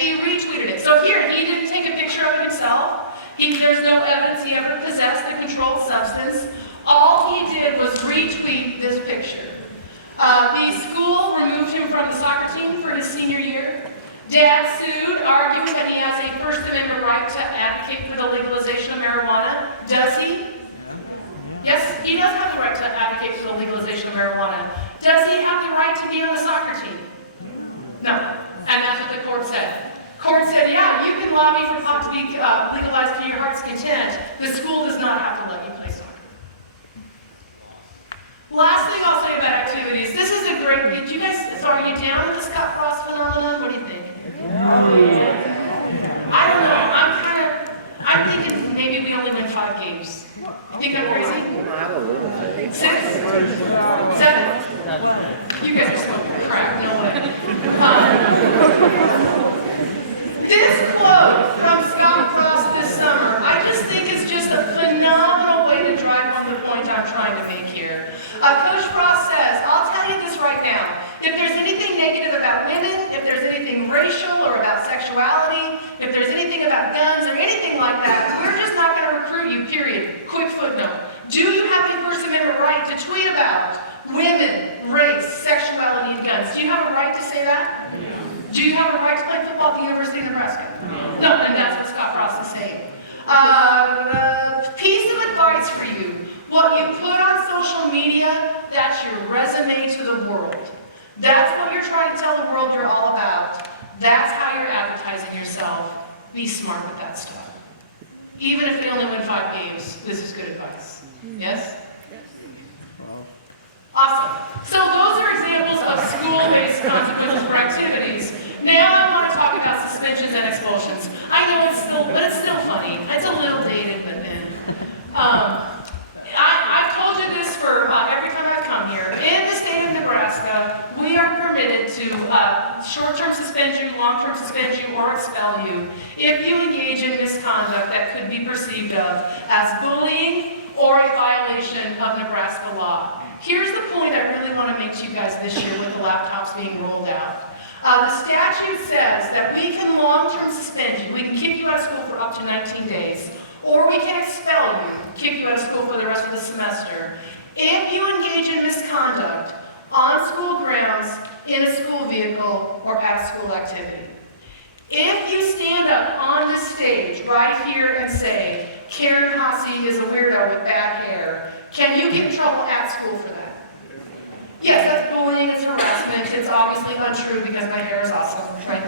he retweeted it. So here, he didn't take a picture of it himself. There's no evidence he ever possessed a controlled substance. All he did was retweet this picture. The school removed him from the soccer team for his senior year. Dad sued, arguing that he has a First Amendment right to advocate for the legalization of marijuana. Does he? Yes, he does have the right to advocate for the legalization of marijuana. Does he have the right to be on the soccer team? No. And that's what the court said. Court said, yeah, you can lobby for pot to be legalized to your heart's content. The school does not have to let you play soccer. Last thing I'll say about activities. This is a great, do you guys, so are you down with the Scott Frost phenomenon? What do you think? I don't know. I'm thinking maybe we only win 5 games. You think I'm crazy? 6? 7? You guys are smoking crack, no way. This quote from Scott Frost this summer, I just think is just a phenomenal way to drive home the point I'm trying to make here. Coach Frost says, I'll tell you this right now, if there's anything negative about women, if there's anything racial or about sexuality, if there's anything about guns or anything like that, we're just not going to recruit you, period. Quick footnote. Do you have a First Amendment right to tweet about women, race, sexuality, and guns? Do you have a right to say that? No. Do you have a right to play football at the University of Nebraska? No, and that's what Scott Frost is saying. Piece of advice for you. What you put on social media, that's your resume to the world. That's what you're trying to tell the world you're all about. That's how you're advertising yourself. Be smart with that stuff. Even if they only win 5 games, this is good advice. Yes? Yes. Awesome. So those are examples of school-based consequences for activities. Now I want to talk about suspensions and expulsions. I know it's still funny. It's a little dated, but then. I've told you this for every time I've come here. In the state of Nebraska, we are permitted to short-term suspend you, long-term suspend you, or expel you if you engage in misconduct that could be perceived of as bullying or a violation of Nebraska law. Here's the point I really want to make to you guys this year with the laptops being rolled out. The statute says that we can long-term suspend you. We can keep you out of school for up to 19 days. Or we can expel you, kick you out of school for the rest of the semester, if you engage in misconduct on school grounds, in a school vehicle, or at a school activity. If you stand up on this stage right here and say, Karen Hasse is a weirdo with bad hair, can you get in trouble at school for that? Yes, that's bullying, it's harassment, it's obviously untrue because my hair is awesome, right?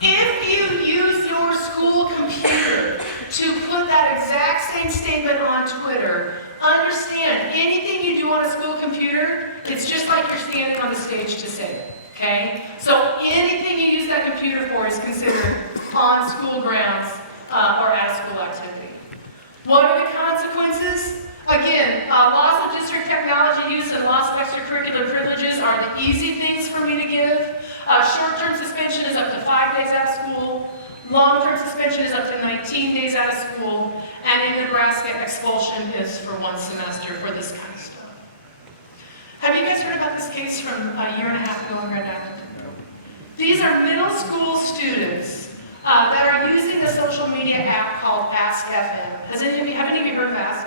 If you use your school computer to put that exact same statement on Twitter, understand, anything you do on a school computer, it's just like you're standing on the stage to say it, okay? So anything you use that computer for is considered on school grounds or at a school activity. What are the consequences? Again, loss of district technology use and loss of extracurricular privileges are the easy things for me to give. Short-term suspension is up to 5 days out of school. Long-term suspension is up to 19 days out of school. And in Nebraska, expulsion is for 1 semester for this kind of stuff. Have you guys heard about this case from a year and a half ago in Grand Island? These are middle school students that are using a social media app called AskFM. Have any of you heard of Ask?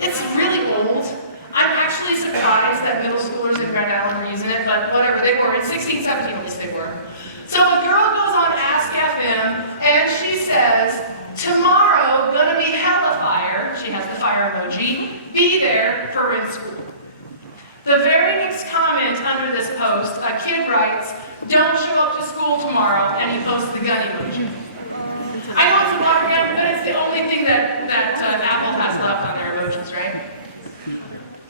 It's really old. I'm actually surprised that middle schoolers in Grand Island are using it, but whatever, they were. In 16, 17 at least they were. So a girl goes on AskFM and she says, tomorrow gonna be hella fire, she has the fire emoji, be there for rinse school. The very next comment under this post, a kid writes, don't show up to school tomorrow, and he posts the gun emoji. I know it's a watered down, but it's the only thing that Apple has left on their emojis, right?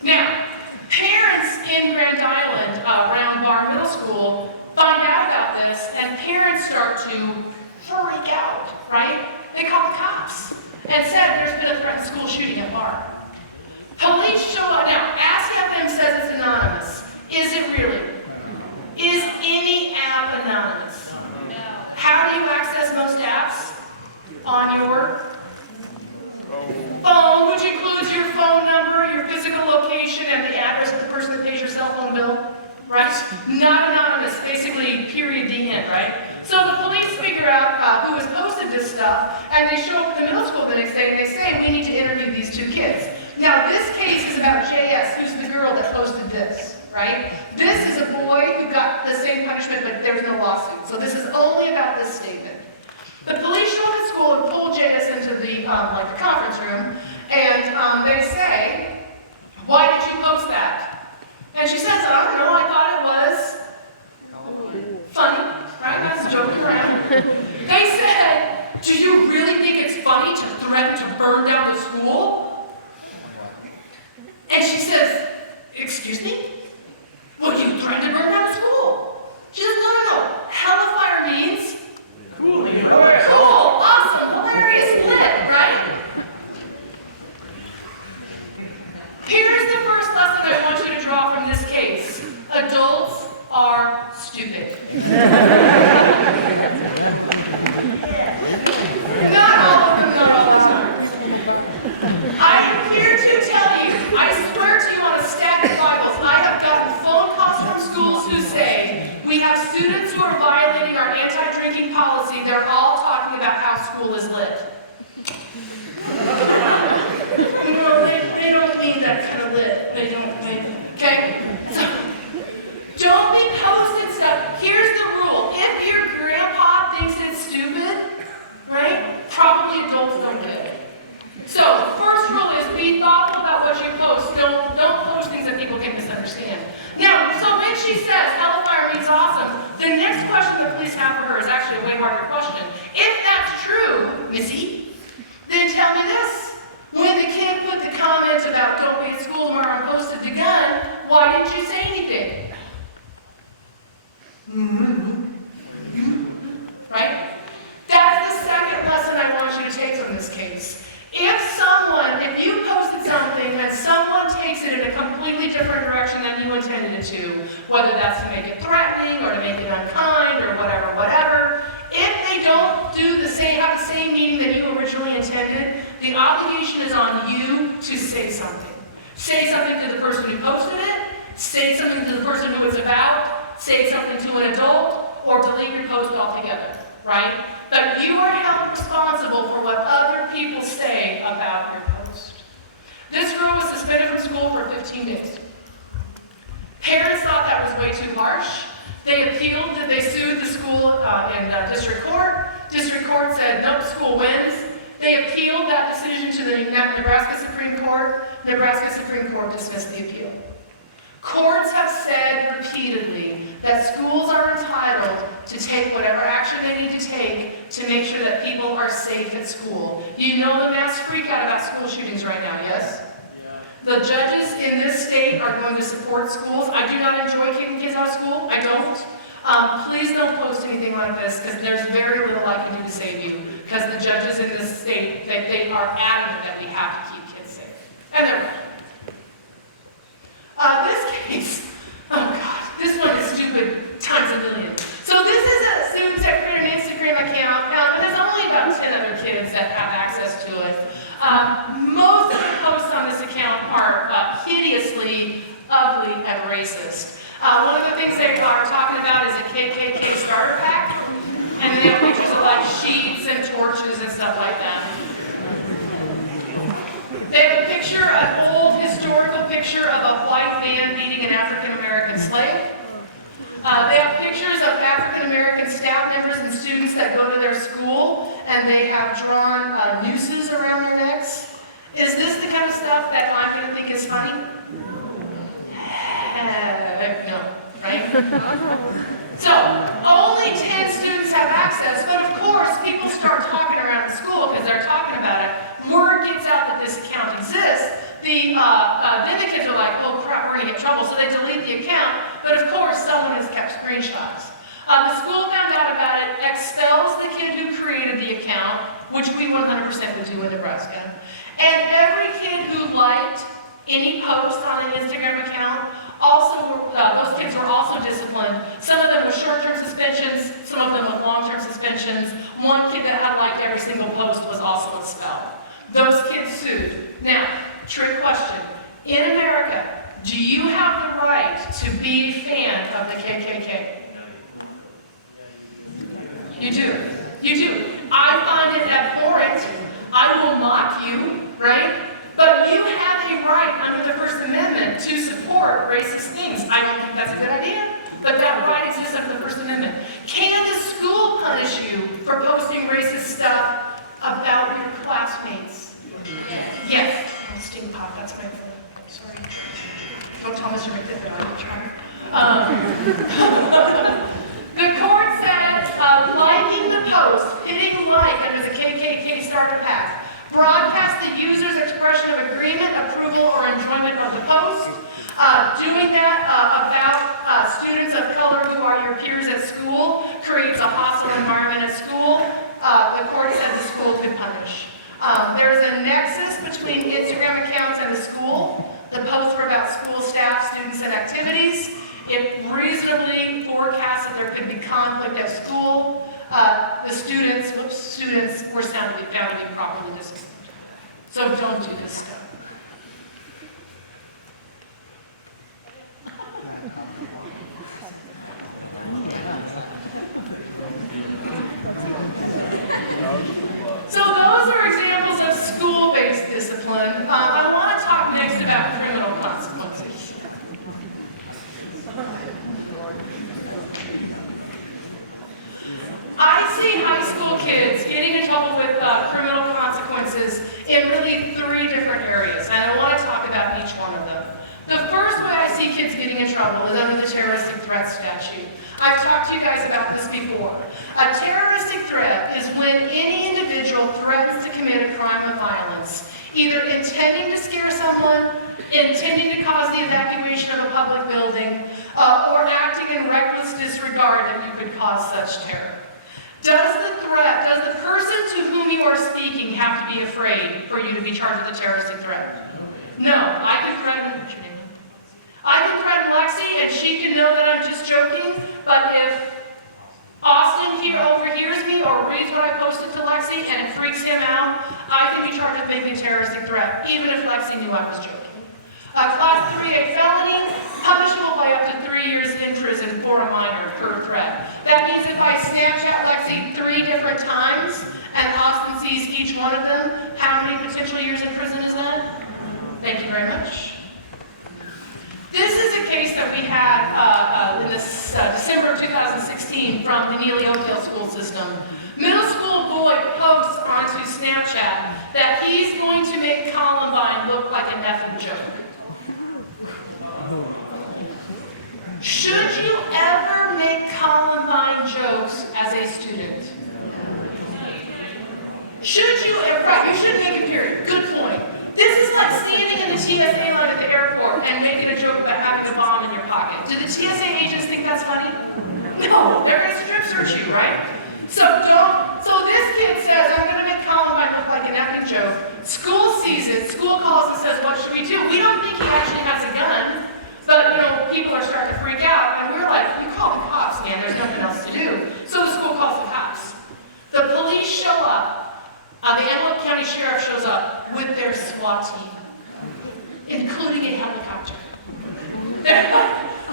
Now, parents in Grand Island around Barr Middle School find out about this, and parents start to freak out, right? They call the cops and said there's been a threatened school shooting at Barr. Police show up. Now, AskFM says it's anonymous. Is it really? Is any app anonymous? No. How do you access most apps? On your phone, which includes your phone number, your physical location, and the address of the person that pays your cell phone bill, right? Not anonymous, basically, period, the posted this stuff, and they show up at the middle school the next day and they say, we need to interview these 2 kids. Now, this case is about JS, who's the girl that posted this, right? This is a boy who got the same punishment, but there's no lawsuit. So this is only about this statement. The police show up at school and pull JS into the conference room, and they say, why did you post that? And she says, I don't know, I thought it was funny, right? That's joking around. They said, do you really think it's funny to threaten to burn down the school? And she says, excuse me? Well, you threatened to burn down the school. She says, no. Hellfire means cool, awesome, hilarious, lit, right? Here's the first lesson I want you to draw from this case. Adults are stupid. Not all of them, not all the time. I am here to tell you, I swear to you on a stack of Bibles, I have gotten phone calls from schools who say, we have students who are violating our anti-drinking policy, they're all talking about how school is lit. No, they don't mean that kind of lit. They don't mean, okay? So, don't be posting stuff. Here's the rule. If your grandpa thinks it's stupid, right, probably adults don't get it. So, first rule is be thoughtful about what you post. Don't post things that people can misunderstand. Now, so when she says hellfire means awesome, the next question the police have for her is actually a way harder question. If that's true, Missy, then tell me this. When the kid put the comment about don't be at school tomorrow and posted the gun, why didn't you say anything? Right? That's the second lesson I want you to take from this case. If you posted something and someone takes it in a completely different direction than you intended it to, whether that's to make it threatening or to make it unkind or whatever, if they don't have the same meaning that you originally intended, the obligation is on you to say something. Say something to the person who posted it, say something to the person who it's about, say something to an adult, or delete your post altogether, right? But you are held responsible for what other people say about your post. This girl was suspended from school for 15 days. Parents thought that was way too harsh. They appealed, they sued the school in district court. District court said, nope, school wins. They appealed that decision to the Nebraska Supreme Court. Nebraska Supreme Court dismissed the appeal. Courts have said repeatedly that schools are entitled to take whatever action they need to take to make sure that people are safe at school. You know the mass freak out about school shootings right now, yes? The judges in this state are going to support schools. I do not enjoy kicking kids out of school. I don't. Please don't post anything like this because there's very little I can do to save you because the judges in this state, they are adamant that we have to keep kids safe. And they're right. This case, oh God, this one is stupid times a million. So this is a student secretary and Instagram account, and there's only about 10 other kids that have access to it. Most of the posts on this account are hideously ugly and racist. One of the things they are talking about is a KKK starter pack, and they have pictures of like sheets and torches and stuff like that. They have a picture, an old historical picture of a white man beating an African-American slave. They have pictures of African-American staff members and students that go to their school, and they have drawn nooses around their necks. Is this the kind of stuff that I'm going to think is funny? No, right? So, only 10 students have access, but of course, people start talking around the school because they're talking about it. Word gets out that this account exists. Then the kids are like, oh crap, we're going to get in trouble, so they delete the account. But of course, someone has kept screenshots. The school found out about it, expels the kid who created the account, which we 100% would do in Nebraska. And every kid who liked any post on an Instagram account, those kids were also disciplined. Some of them with short-term suspensions, some of them with long-term suspensions. One kid that had liked every single post was also expelled. Those kids sued. Now, trick question. In America, do you have the right to be a fan of the KKK? You do. You do. I I find it abhorrent. I will mock you, right? But you have a right under the First Amendment to support racist things. I don't think that's a good idea, but that right exists under the First Amendment. Can the school punish you for posting racist stuff about your classmates? Yes. Oh, stink pot, that's my fault. Sorry. Don't tell Mr. McDivitt, I will try. The court said liking the post, hitting like under the KKK starter pack, broadcast the user's expression of agreement, approval, or enjoyment of the post. Doing that about students of color who are your peers at school creates a hostile environment at school. The court said the school could punish. There's a nexus between Instagram accounts and the school. The posts were about school staff, students, and activities. It reasonably forecasts that there could be conflict at school. The students were found to be properly disciplined. So don't do this stuff. So those are examples of school-based discipline. I want to talk next about criminal consequences. I see high school kids getting in trouble with criminal consequences in really 3 different areas, and I want to talk about each one of them. The first way I see kids getting in trouble is under the Terroristic Threat Statute. I've talked to you guys about this before. A terroristic threat is when any individual threatens to commit a crime of violence, either intending to scare someone, intending to cause the evacuation of a public building, or acting in reckless disregard that you could cause such terror. Does the person to whom you are speaking have to be afraid for you to be charged with a terroristic threat? No. I can threaten Lexi and she can know that I'm just joking, but if Austin here overhears me or reads what I posted to Lexi and it freaks him out, I can be charged with making a terroristic threat, even if Lexi knew I was joking. Class 3A felony, punishable by up to 3 years in prison for a minor per threat. That means if I Snapchat Lexi 3 different times and Austin sees each one of them, how many potential years in prison is that? Thank you very much. This is a case that we had in this December of 2016 from the Neely Oakdale school system. Middle school boy posts onto Snapchat that he's going to make Columbine look like an effing joke. Should you ever make Columbine jokes as a student? Should you ever? Right, you shouldn't make it, period. Good point. This is like standing in the TSA line at the airport and making a joke about having a bomb in your pocket. Do the TSA agents think that's funny? No, they're going to strip search you, right? So this kid says, I'm going to make Columbine look like an effing joke. School sees it. School calls and says, what should we do? We don't think he actually has a gun. But, people are starting to freak out, and we're like, you call the cops, man, there's nothing else to do. So the school calls the cops. The police show up. The Antelope County Sheriff shows up with their SWAT team, including a helicopter. They're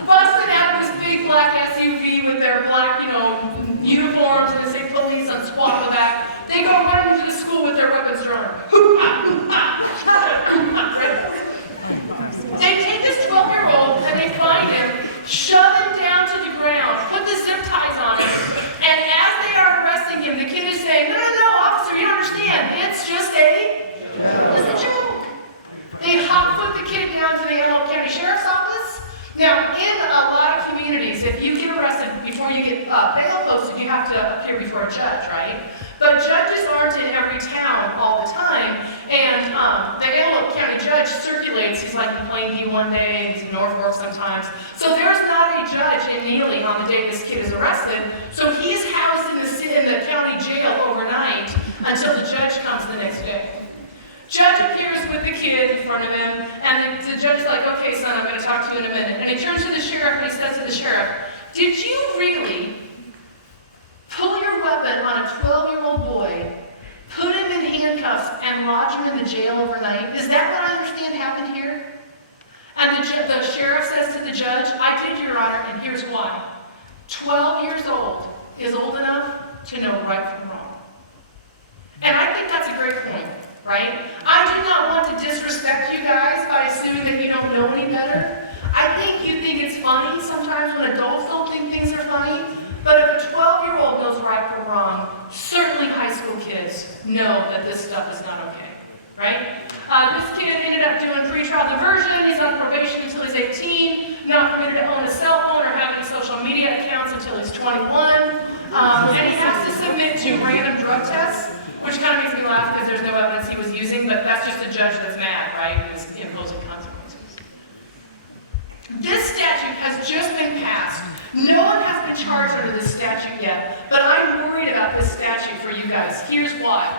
busting out of this big black SUV with their black, uniforms, and they say police on SWAT on the back. They go running into the school with their weapons drawn. They take this 12-year-old and they find him, shove him down to the ground, put the zip ties on him, and as they are arresting him, the kid is saying, no, officer, you don't understand. It's just a joke. They hot-foot the kid down to the Antelope County Sheriff's Office. Now, in a lot of communities, if you get arrested before you get bail posted, you have to appear before a judge, right? But judges aren't in every town all the time, and the Antelope County judge circulates. He's like in Plainview one day, he's in Norfolk sometimes. So there's not a judge in Neely on the day this kid is arrested, so he's housed in the county jail overnight until the judge comes the next day. Judge appears with the kid in front of him, and the judge's like, okay, son, I'm going to talk to you in a minute. And he turns to the sheriff and he says to the sheriff, did you really pull your weapon on a 12-year-old boy, put him in handcuffs, and lodge him in the jail overnight? Is that what I understand happened here? And the sheriff says to the judge, I did, Your Honor, and here's why. 12 years old is old enough to know right from wrong. And I think that's a great point, right? I do not want to disrespect you guys by assuming that you don't know any better. I think you think it's funny sometimes when adults don't think things are funny, but if a 12-year-old knows right from wrong, certainly high school kids know that this stuff is not okay, right? This kid ended up doing pretrial diversion. He's on probation until he's 18, not permitted to own a cell phone or have any social media accounts until he's 21, and he has to submit to random drug tests, which kind of makes me laugh because there's no evidence he was using, but that's just a judge that's mad, right, and is imposing consequences. This statute has just been passed. No one has been charged under this statute yet, but I'm worried about this statute for you guys. Here's why.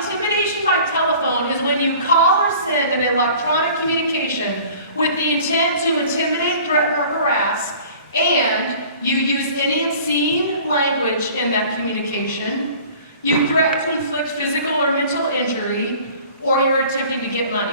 Intimidation by telephone is when you call or send an electronic communication with the intent to intimidate, threaten, or harass, and you use any obscene language in that communication, you threaten to inflict physical or mental injury, or you're attempting to get money.